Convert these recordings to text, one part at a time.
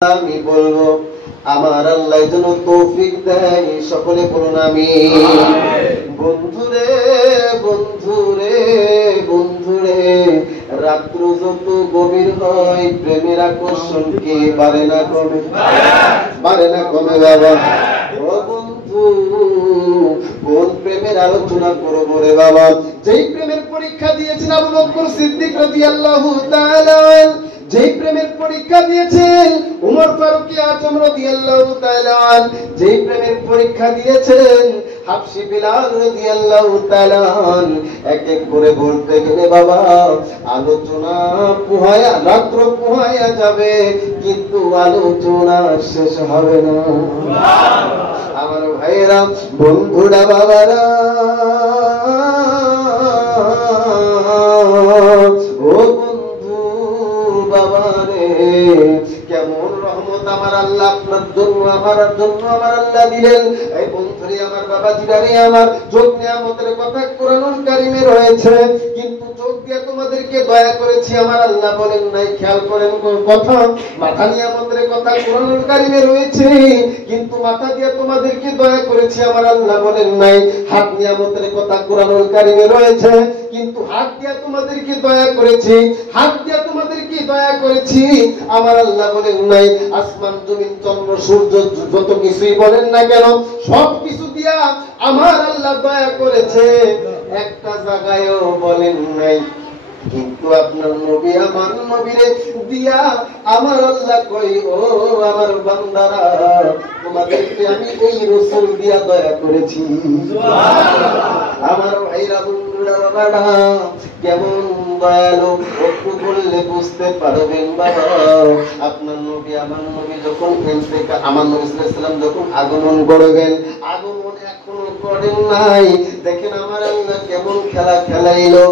আমি বলবো আমার আল্লাহ যেন তৌফিক দেয়, সকলে বলুন আমিন। বন্ধুরে বন্ধুরে বন্ধুরে, রাত্র যত গভীর হয় প্রেমের আকর্ষণ কে বাড়ে না কমে, বাড়ে না কমে বাবা। ও বন্ধু, কোন প্রেমের আলোচনা করবো রে বাবা? যেই প্রেমের পরীক্ষা দিয়েছেন আবু বকর সিদ্দিক রাদিয়াল্লাহু তাআলা, যেই প্রেমের পরীক্ষা দিয়েছেন উমর ফারুক আজম রাদিয়াল্লাহু তাআলা, যেই প্রেমের পরীক্ষা দিয়েছেন হাবশী বিলাল রাদিয়াল্লাহু তাআলা, এক এক করে বলতে গেলে বাবা আলোচনা পোহায়া রাত্র পোহায়া যাবে, কিন্তু আলোচনা শেষ হবে না। আমার ভাইরা বন্ধুরা বাবারা, ও বন্ধু বাবারে, কেমন রহমত আমার আল্লাহ আপনার জন্য আমার জন্য আমার আল্লাহ দিলেন। এই বন্ধুরে আমার বাবাজিরা রে, আমার চোখ নিয়ামতের কথা কোরআনুল কারীমে রয়েছে, কিন্তু চোখ দিয়ে তোমাদেরকে দয়া করেছি আমার আল্লাহ বলেন নাই। খেয়াল করেন কথা, মাথা নিয়ামতের কথা কোরআনুল কারীমে রয়েছে, কিন্তু মাথা দিয়ে তোমাদেরকে দয়া করেছি আমার আল্লাহ বলেন নাই। হাত নিয়ামতের কথা কোরআনুল কারীমে রয়েছে, কিন্তু হাত দিয়ে তোমাদেরকে দয়া করেছি, হাত দিয়ে তোমাদেরকে দয়া করেছি আমার আল্লাহ বলেন নাই। আসমান জমিন চন্দ্র সূর্য যত কিছুই বলেন না কেন, সব কিছু দিয়া আমার আল্লাহ দয়া করেছে, একটা জায়গায়ও বলেন নাই। কিন্তু আপনার নবী আমার নবীরে দিয়া আমার আল্লাহ কই, ও আমার বান্দারা, তোমাদেরকে আমি এই রাসূল দিয়া দয়া করেছি। আমার ভাইরা বন্ধুরা বাবারা, কেমন দয়ালু একটু বললে বুঝতে পারবেন বাবা। আপনার নবী আমার নবী যখন আমার নবী সাল্লাল্লাহু আলাইহি ওয়াসাল্লাম যখন আগমন করবেন, আগমন এখনো করেন নাই, দেখেন আমার আল্লাহ কেমন খেলা খেলাইলো।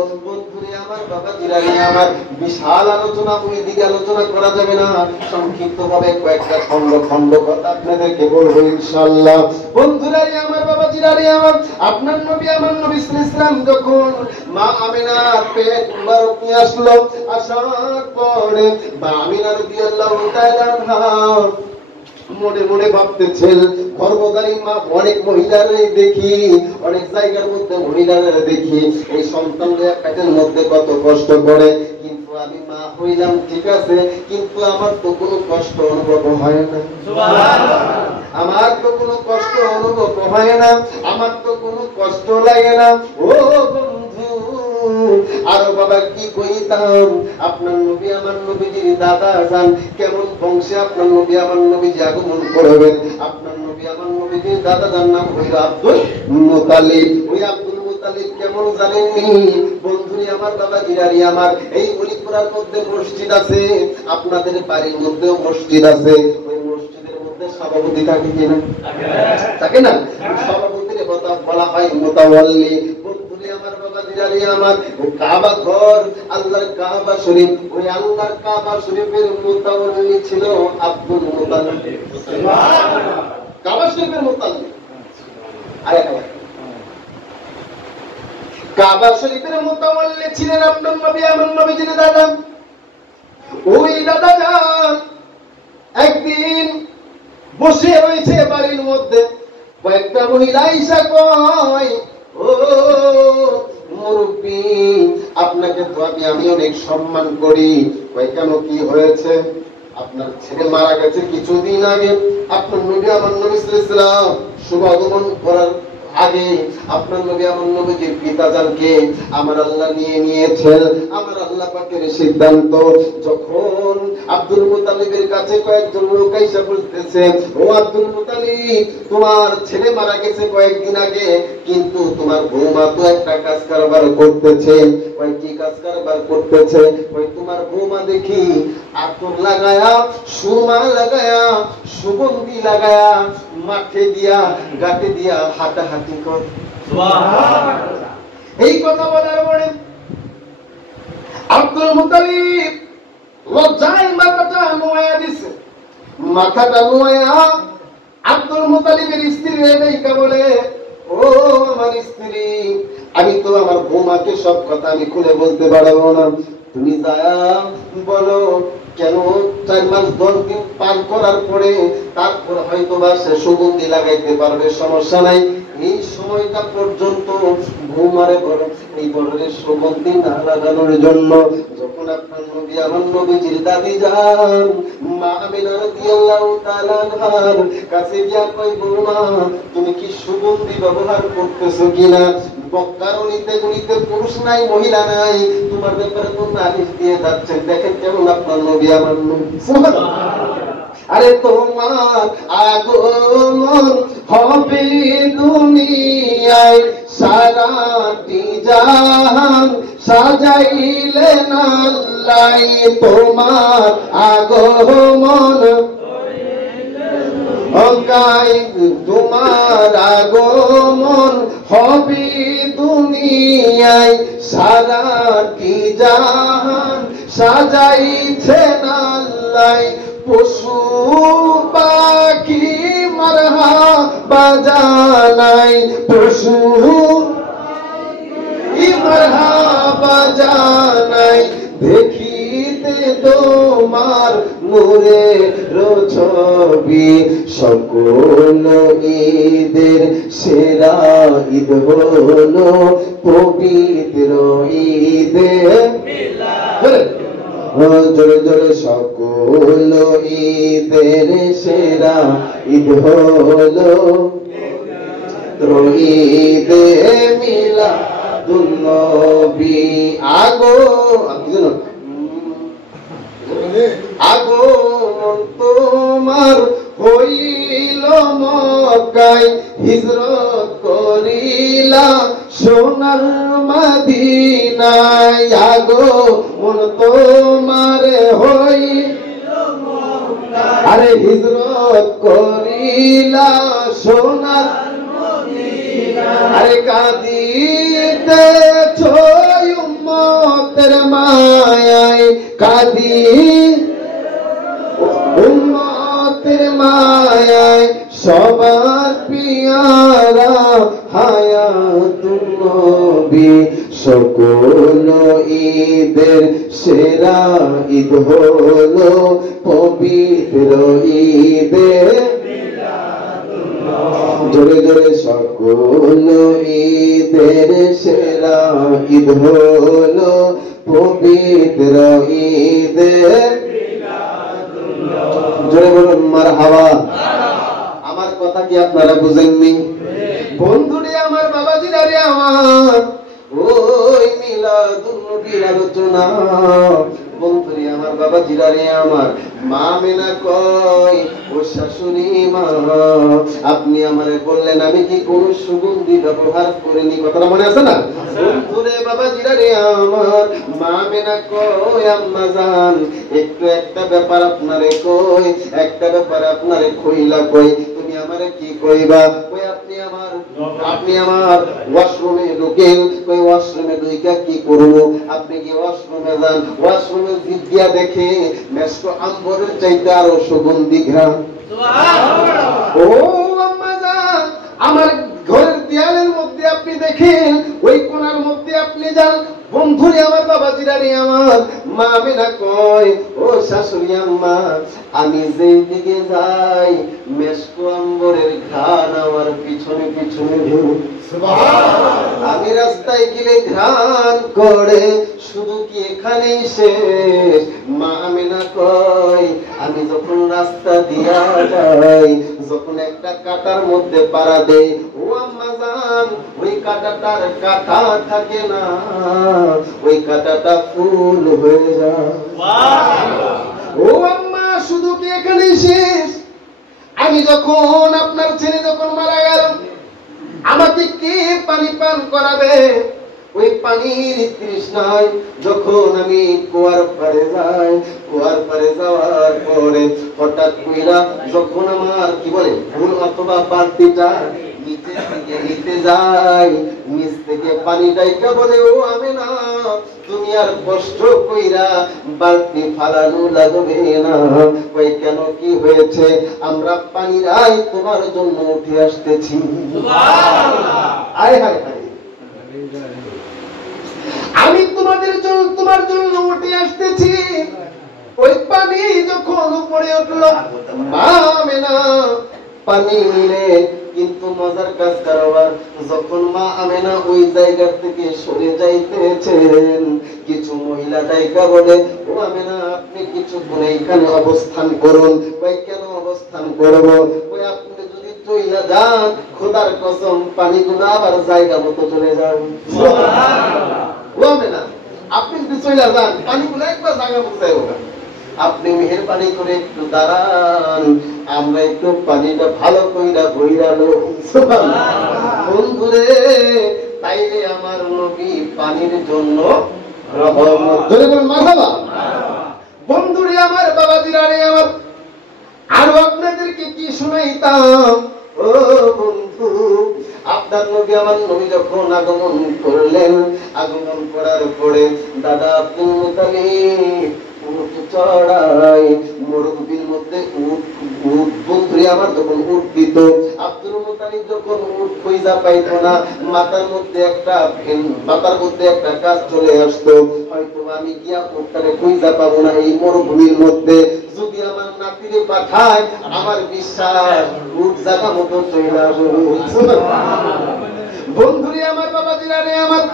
আমার বাবা জিরানি, আমার বিশাল আলোচনা ওই দিকে আলোচনা করা যাবে না, সংক্ষিপ্ত ভাবে কয়েকটা খন্ড খন্ড কথা আপনাদেরকে বলবো ইনশাআল্লাহ। বন্ধুরা আমার বাবা জিরানি, আমার আপনার নবী আমার নবী সাল্লাল্লাহু আলাইহি ওয়াসাল্লাম যখন মা আমিনার পেট মুবারক নিয়ে আসলো, আসার পরে মা আমিনা রাদিয়াল্লাহু তাআলা আনহা মনে মনে ভাবতেছেন, গর্ভধারী মা অনেক মহিলারে দেখি, অনেক জায়গার মধ্যে মহিলারা দেখি এই সন্তানদের পেটের মধ্যে কত কষ্ট করে, কিন্তু আমি মা হইলাম ঠিক আছে, কিন্তু আমার তো কোনো কষ্ট অনুভব হয় না। সুবহানাল্লাহ, আমার তো কোনো কষ্ট অনুভব হয় না, আমার তো কোনো কষ্ট লাগে না। ও বন্ধু, আরো বাবা কি কইতাম, আপনার নবী আমার নবীজির দাদা যান কেমন বংশে আপনার নবী আমার নবীজি আগমন করবেন। আপনার নবী আমার নবীজির দাদা যার নাম হইল আব্দুল মুতালিব। ওই আব্দুল মুতালিব কেমন জানেননি বন্ধুরি আমার বাবা জিরারি আমার, এই অলিপুরার মধ্যে মসজিদ আছে, আপনাদের বাড়ির মধ্যেও মসজিদ আছে। ওই মসজিদের মধ্যে সভাপতি থাকে কিনা? থাকে না? সভাপতির কথা বলা হয় মুতাওয়াল্লি। আমার বাবা জিরারি আমার, কাবা ঘর আল্লাহর কাবা শরীফ, ওই আল্লাহর কাবা শরীফের মুতাওয়াল্লি ছিল আব্দুল মুতালিব। সুবহানাল্লাহ, কাবা শরীফের মুতাওয়াল্লি। আরে কাবা শরীফের মুতাওয়াল্লি ছিলেন আপনার নবী আমার নবীজির দাদা। ওই দাদা যান একদিন বসে রয়েছে বাড়ির মধ্যে, কয়েকটা মহিলা আইসা কয়, ও মুরব্বী, আপনাকে তো আমি অনেক সম্মান করি। কই কেন, কি হয়েছে? আপনার ছেলে মারা গেছে কিছুদিন আগে। আপনার নবী আমার নবী সাল্লাল্লাহু আলাইহি ওয়াসাল্লাম শুভ আগমন করার আগে আপনার নবী আমার নবীজির পিতাজানকে আমার আল্লাহ নিয়ে নিয়েছেন। আমার আল্লাহ পাকের সিদ্ধান্ত, যখন আব্দুল মুতালিবের কাছে কয়েকজন লোক এসে বলতেছে, ও আব্দুল মুতালিব, তোমার ছেলে মারা গেছে কয়েকদিন আগে, কিন্তু তোমার বৌমা তো একটা কাজ কারবার করতেছে। ওই কি কাজ কারবার করতেছে? ওই তোমার বৌমা দেখি আতর লাগায়া, সুরমা লাগায়া, সুগন্ধি লাগায়া, মাঠে দিয়া গাটে দিয়া হাঁটাহাঁটি করে। সুবহানাল্লাহ, এই কথা বলার পরে আব্দুল মুতালিব লজ্জায় মাথাটা নোয়া দিছে। মাথাটা নোয়া আব্দুল মুতালিবের স্ত্রী রেবেকা বলে, ও আমার স্ত্রী, আমি তো আমার বৌমাকে সব কথা আমি খুলে বলতে পারবো না, তুমি যা বলো কেন 4 মাস 10 দিন পার করার পরে তারপর হয়তো বা সে সুগন্ধি লাগাইতে পারবে, সমস্যা নাই। এই সময়টা পর্যন্ত ঘুমারে বরং এই বরের সুগন্ধি না লাগানোর জন্য যখন আপনার নবী আমার নবীজির দাদি যান মা আমিনা রাদিয়াল্লাহু তাআলা আনহার কাছে গিয়া কই, বৌমা তুমি কি সুগন্ধি ব্যবহার করতেছো কিনা? বক্কারণিতে গুলিতে পুরুষ নাই মহিলা নাই, তোমার ব্যাপারে তো নালিশ দিয়ে যাচ্ছেন, দেখেন কেমন আপনার নবী আমার নবী। আরে তোমার আগমন হবে দুনিয়ায় সারাটি জাহান সাজাইলেন আল্লাহ, তোমার আগমন তোমার আগমন হবে দুনিয়ায় সারাটি জাহান সাজাইছেন আল্লাহ, পশু পাখি মারহাবা জানাই, পশু মারহাবা জানাই, দেখিতে তোমার নূরের ছবি, সকল ঈদের সেরা ঈদ হলো পবিত্র ঈদে মিলাদ। জোরে জোরে সকল ঈদের সেরা ঈদ হলো ঈদে মিলাদুন্নবী। আগমন তোমার হইল মক্কায়, হিজরত করিলা সোনার মদিনায়, আগমন তোমার হইল মক্কায়, আরে হিজরত করিলা সোনার মদিনায়, আরে কাঁদিতেছ উম্মতের মায়ায়, কাঁদি উম্মতের মায়ায়, সবার পিয়ারা হায়াতুন নবী, সকল ঈদের সেরা ঈদ হলো পবিত্র ঈদে মিলাদুন্নবী। জোরে জোরে সকল ঈদের সেরা ঈদ হলো পবিত্র ঈদে মিলাদুন্নবী। জোরে বলুন মারহাবা। আমার কথা কি আপনারা বুঝেননি? বন্ধুরে আমার, বাবাজিরা রে আমার, ওই মিলাদুন নবীর আলোচনা, বন্ধুরে আমার, বাবাজিরা রে আমার, মা আমিনা কয়, ও শাশুড়ি মা, আপনি আমারে বললেন আমি কি কোন সুগন্ধি ব্যবহার করিনি, কথাটা মনে আছে না? বন্ধুরে বাবাজিরা রে আমার, মা আমিনা কয়, আম্মা জান একটু একটা ব্যাপার আপনারে কই, একটা ব্যাপার আপনারে কইলা কই, তুমি আমারে কি কইবা? কই আপনি আমার ওয়াশরুমে ঢুকেন, কই ওয়াশরুমে ঢুইকা কি করব? আপনি কি ওয়াশরুমে যান, ওয়াশরুমে জিজ্ঞা দেখে মেশকো আম্বরের চাইতে আরো সুগন্ধি ঘ্রাণ। সুবহানাল্লাহ। ও আম্মা জান, আমার ঘরের দেয়ালের মধ্যে আপনি দেখেন, ওই কোণার মধ্যে আপনি যান। বন্ধুরে আমার, বাবাজিরা রে আমার, মা আমিনা কয়, ও শাশুড়ি আম্মা, আমি যেই দিকে যাই মেশকো আম্বরের ঘ্রাণ আমার পিছনে পিছনে ঘুরে। সুবহানাল্লাহ। আমি রাস্তায় গেলে ঘ্রাণ করে, শুধু কি এখানেই শেষ? মা আমিনা কয়, আমি যখন রাস্তা দিয়া যাই, যখন একটা কাঁটার মধ্যে পাড়া দেই, ও আম্মা জান, ওই কাঁটাটার কাঁটা থাকে না, ওই কাঁটাটা ফুল হয়ে যায়। ও আম্মা, শুধু কি এখানেই শেষ? আমি যখন, আপনার ছেলে যখন মারা গেল, আমাকে কে পানি পান করাবে? ওই পানির তৃষ্ণায় যখন আমি কুয়ার পাড়ে যাই, কুয়ার পাড়ে যাওয়ার পরে হঠাৎ কইরা যখন আমার কি বলে ভুল অথবা বালতিটা নিচের দিকে নিতে যাই, নিচ থেকে পানি ডাইকা বলে, ও আমিনা, তুমি আর কষ্ট কইরা বালতি ফালানো লাগবে না। কই কেন, কি হয়েছে? আমরা পানিরাই তোমার জন্য উঠে আসতেছি। সুবহানাল্লাহ। আয় হায় হায়, আমি তোমার জন্য উঠে আসতেছি। ওই পানি যখন উপরে উঠলো মা আমেনা পানি নিলে, কিন্তু মজার কাজ কারবার, যখন মা আমেনা ওই জায়গা থেকে সরে যাইতেছেন, কিছু মহিলা ডাইকা বলে, ও আমেনা আপনি কিছুক্ষণ এইখানে অবস্থান করুন। ভাই কেন অবস্থান করব? ওই আপনি যদি চইলা যান, খোদার কসম পানিগুলো আবার জায়গা মতো চলে যাবে। ও আমেনা আপনি যদি চইলা যান, পানিগুলো একবার জায়গা মতো যাবে। আপনি মেহেরবানি করে একটু দাঁড়ান, আমরা একটু পানিটা ভালো কইরা বইরালো। বন্ধুরে, তাইলে আমার নবী পানির জন্য বন্ধুরে আমার বাবাজিরা রে আমার, আরো আপনাদেরকে কি শুনাইতাম। ও বন্ধু, আপনার নবী আমার নবী যখন আগমন করলেন, আগমন করার পরে দাদা আব্দুল মুতালিব উট চড়াই, মরুভূমির মধ্যে উট বন্ধুরে আমার যখন উট দিত, আব্দুল মুতালিব যখন উট খুঁজা পাইতো না, মাথার মধ্যে একটা কাজ চলে আসতো, হয়তো আমি গিয়া উটটারে খুঁজা পাবো না এই মরুভূমির মধ্যে, যদি আমার নাতিরে পাঠায় আমার বিশ্বাস উট জায়গা মতো চলে আসবে। বন্ধুরে আমার বাবাজিরা রে আমার,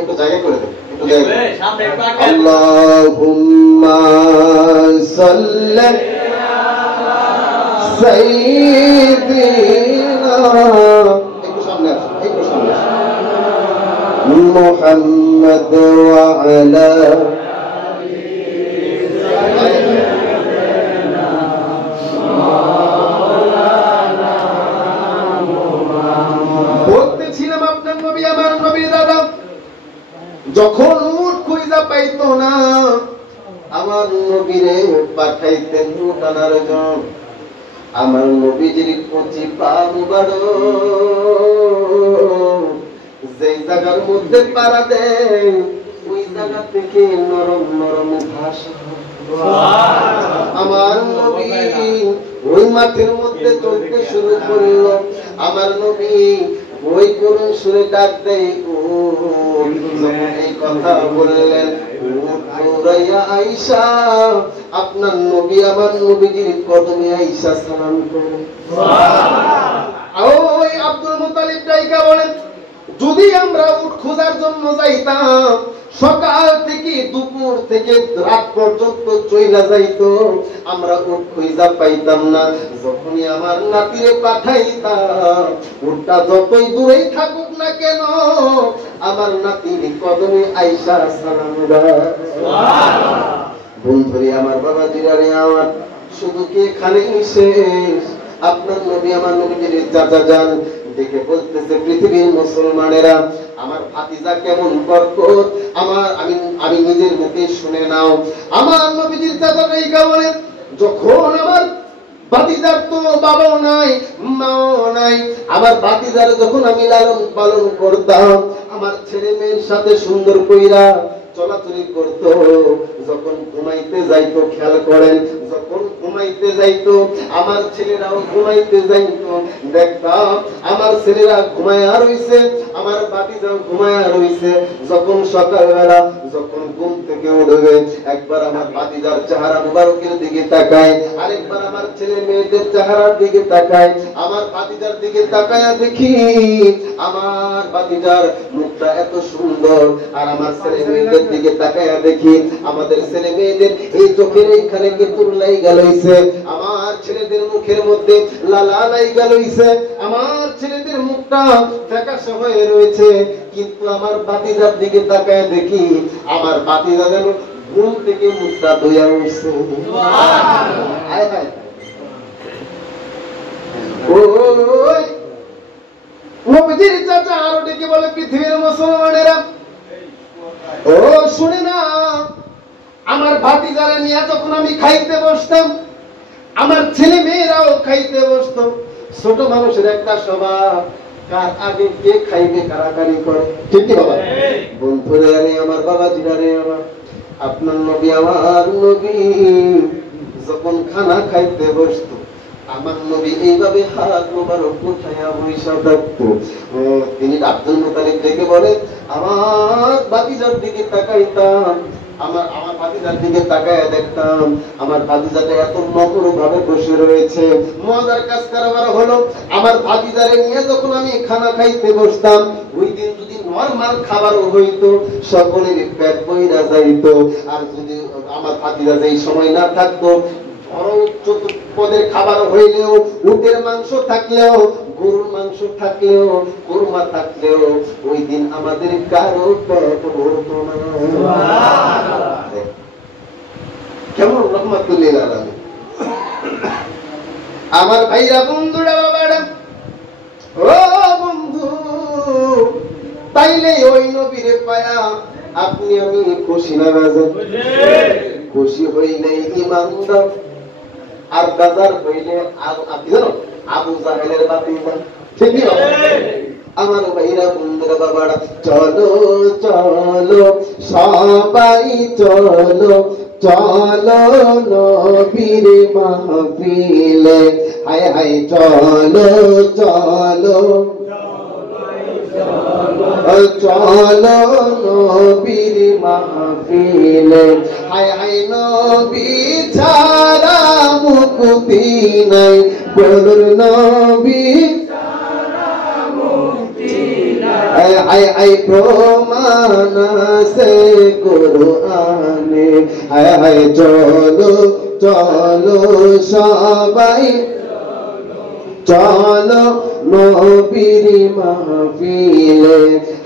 একটু জায়গা করে দেব, একটু জায়গা। আল্লাহুম্মা সাল্লি সাইয়্যিদিনা, একটু সামনে আসুন, একটু সামনে আসুন, মুহাম্মদ ওয়া আলা বলতেছিলাম আপনার নবী আমার নবীর দাদা যখন উট খুঁজা পাইতো না, আমার নবীরে পাঠাইতেন উট আনার জন্য। আমার নবীজির কচি পা মুবারক যেই জায়গার মধ্যে পাড়া দেয়, ওই জায়গা থেকে নরম নরম ঘাস, আমার নবী ওই মাঠের মধ্যে চলতে শুরু করল। আমার নবী ওই করুন সুরে ডাক দেয়, এই কথা বললেন আয়েশা, আপনার নবী আমার নবীজির কদমে আয়েশা সালাম করে। ওই আব্দুল মুতালিব ডাইকা বলেন, যদি আমরা উট খোঁজার জন্য যাইতাম, সকাল থেকে দুপুর থেকে রাত পর্যন্ত চইলা যাইতো, আমরা উট খুঁজা পাইতাম না। যখনই আমার নাতিরে পাঠাইতাম, উটটা যতই দূরেই থাকুক না কেন, আমার নাতির কদমে আয়েশা সালাম দেয়। বন্ধুরে আমার বাবাজিরা রে আমার, শুধু কি এখানেই শেষ? আপনার নবী আমার নবীজির চাচা যান দেখে বলতেছে, পৃথিবীর মুসলমানেরা আমার ভাতিজা কেমন বরকত, আমি নিজের মুখে শুনে নাও। আমার নবীজির চাচা এই কারণে, যখন আমার ভাতিজার তো বাবাও নাই মাও নাই, আমার ভাতিজার যখন আমি লালন পালন করতাম, আমার ছেলে মেয়ের সাথে সুন্দর কইরা চলাচলি করতো, যখন ঘুমাইতে যাইতো, খেয়াল করেন, যখন ঘুমাইতে যাইতো আমার ছেলেরাও ঘুমাইতে যাইতো, দেখতাম আমার ছেলেরা ঘুমায়া রইছে, আমার ভাতিজাও ঘুমায়া রইছে। যখন সকালবেলা যখন ঘুম থেকে উঠবে, একবার আমার ভাতিজার চেহারা মুবারকের দিকে তাকায়, আরেকবার আমার ছেলে মেয়েদের চেহারার দিকে তাকায়। আমার ভাতিজার দিকে তাকায়া দেখি আমার ভাতিজার মুখটা এত সুন্দর, আর আমার ছেলে মেয়েদের দিকে তাকায়া দেখি আমাদের ছেলে মেয়েদের এই চোখের এইখানে কেতুর লাইগা লইছে, আমার ছেলেদের মুখের মধ্যে লালা লাইগা লইছে, আমার ছেলেদের মুখটা ফ্যাকাশে হয়ে রয়েছে। কিন্তু আমার ভাতিজার দিকে তাকায়া দেখি আমার ভাতিজা যেন ঘুম থেকে মুখটা ধুইয়া উঠছে। ওই নবীজির চাচা আরো ডেকে বলে, পৃথিবীর মুসলমানেরা ও শুনে না, আমার ভাতিজারা নিয়ে যখন আমি খাইতে বসতাম, আমার ছেলে মেয়েরাও খাইতে বসতো, ছোট মানুষের একটা স্বভাব, কার আগে কে খাইবে কারাকারি করে, ঠিক কি বাবা? বন্ধুরে আরে আমার বাবাজিরা রে আমার, আপনার নবী আমার নবী যখন খানা খাইতে বসতো, আমার নবী এইভাবে হাত মোবারক উঠাইয়া বৈশা থাকতো। তিনি আব্দুল মুতালিব দেখে বলে, আমার ভাতিজার দিকে তাকাইতাম, আমার আমার ভাতিজার দিকে তাকায় দেখতাম আমার ভাতিজাটা এত নম্র ভাবে বসে রয়েছে। মজার কাজ কারবার হলো, আমার ভাতিজারে নিয়ে যখন আমি খানা খাইতে বসতাম, ওই দিন যদি নরমাল খাবারও হইতো সকলের পেট বইরা যাইতো। আর যদি আমার ভাতিজা এই সময় না থাকতো, বড় উচ্চ পদের খাবার হইলেও, উটের মাংস থাকলেও, গরুর মাংস থাকলেও, কুরমা থাকলেও, ওই দিন আমাদের কারো পেট ভরতো না। কেমন রহমাতুল্লিল আলামিন। আমার ভাইরা, বন্ধুরা, বাবারা, ও বন্ধু, তাইলে ওই নবীরে পায়া আপনি আমি খুশি না রাজা? খুশি হইলে ইমানদার, আর বাজার হইলে আপনি জানো আবু জাহেলের বাতিজা। ঠিক না? আমার ভাইরা, বন্ধুরা, বাবারা, চলো চলো সবাই চলো, চলো নবীর মাহফিলে, হায় হায় চলো চলো চলো নবীর মাহফিলে, হায় হায় নবী ছাড়া মুক্তি নাই, বলুন নবী আয় আয় প্রমাণ আছে কোরআনে, আয় আয় চলো চলো সবাই চলো নবীর মাহফিলে,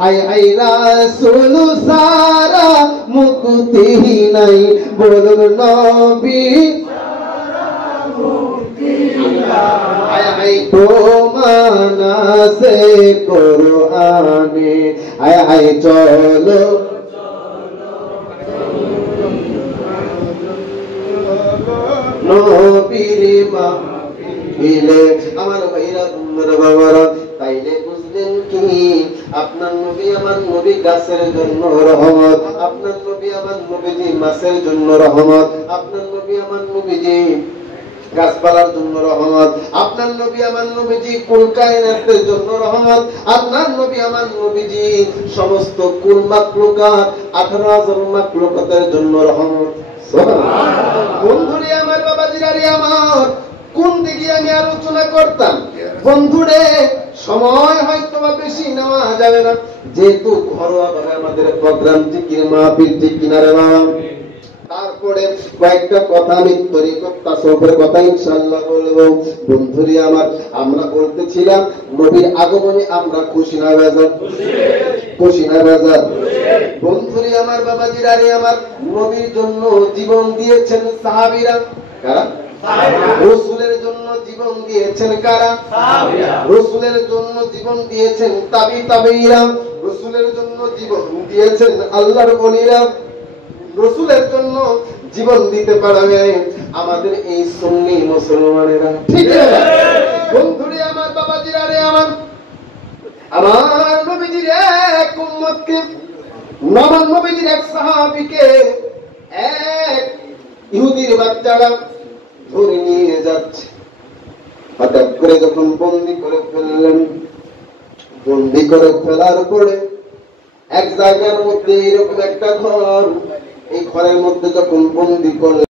আয় আয় রাসূল সারা মুক্তি নাই, বলুন নবী আয় আয় প্রমাণ আছে কোরআনে, আয় আয় চলো নবীর মাহফিলে। আমার ভাইরা, বন্ধুরা, বাবারা, তাইলে বুঝলেন কি, আপনার নবী আমার নবী গাছের জন্য রহমত, আপনার নবী আমার নবীজি মাছের জন্য রহমত, আপনার নবী আমার নবীজি গাছপালার জন্য রহমত, আপনার নবী আমার নবীজি কুল কায়নাতের জন্য রহমত, আপনার নবী আমার নবীজি সমস্ত কুল মাখলুকাত 18,000 মাখলুকাতের জন্য রহমত। বন্ধুরে আমার, বাবাজিরা রে আমার, কোন দিকে আমি আলোচনা করতাম? বন্ধুরে, সময় হয়তো বা বেশি নেওয়া যাবে না, যেহেতু ঘরোয়া ভাবে আমাদের প্রোগ্রাম জিকির মাহফিল, ঠিক কিনা রে বাবা? তারপরে কয়েকটা কথা আমি তরিকত তাসাউফের কথা ইনশাআল্লাহ বলবো। বন্ধুরে আমার, আমরা বলতেছিলাম নবীর আগমনে আমরা খুশি না বেজার? খুশি না বেজার? বন্ধুরে আমার, বাবাজিরা রে আমার, নবীর জন্য জীবন দিয়েছেন সাহাবীরা। কারা? রাসূলের জন্য জীবন দিয়েছেন কারা? সাহাবীরা। রাসূলের জন্য জীবন দিয়েছেন তাবিঈরা। রাসূলের জন্য জীবন দিয়েছেন আল্লাহর ওলিরা। রাসূলের জন্য জীবন দিতে পারবে আমাদের এই সুন্নি মুসলমানেরা। ঠিক আছে বন্ধুরে আমার, বাবাজিরা রে আমার, আমার নবীজির এক উম্মতকে, আমার নবীজির এক সাহাবীকে এক ইহুদির বাচ্চারা ধরে নিয়ে যাচ্ছে। হঠাৎ করে যখন বন্দি করে ফেললেন, বন্দি করে ফেলার পরে এক জায়গার মধ্যে এরকম একটা ঘর, এই ঘরের মধ্যে যখন বন্দি করলেন,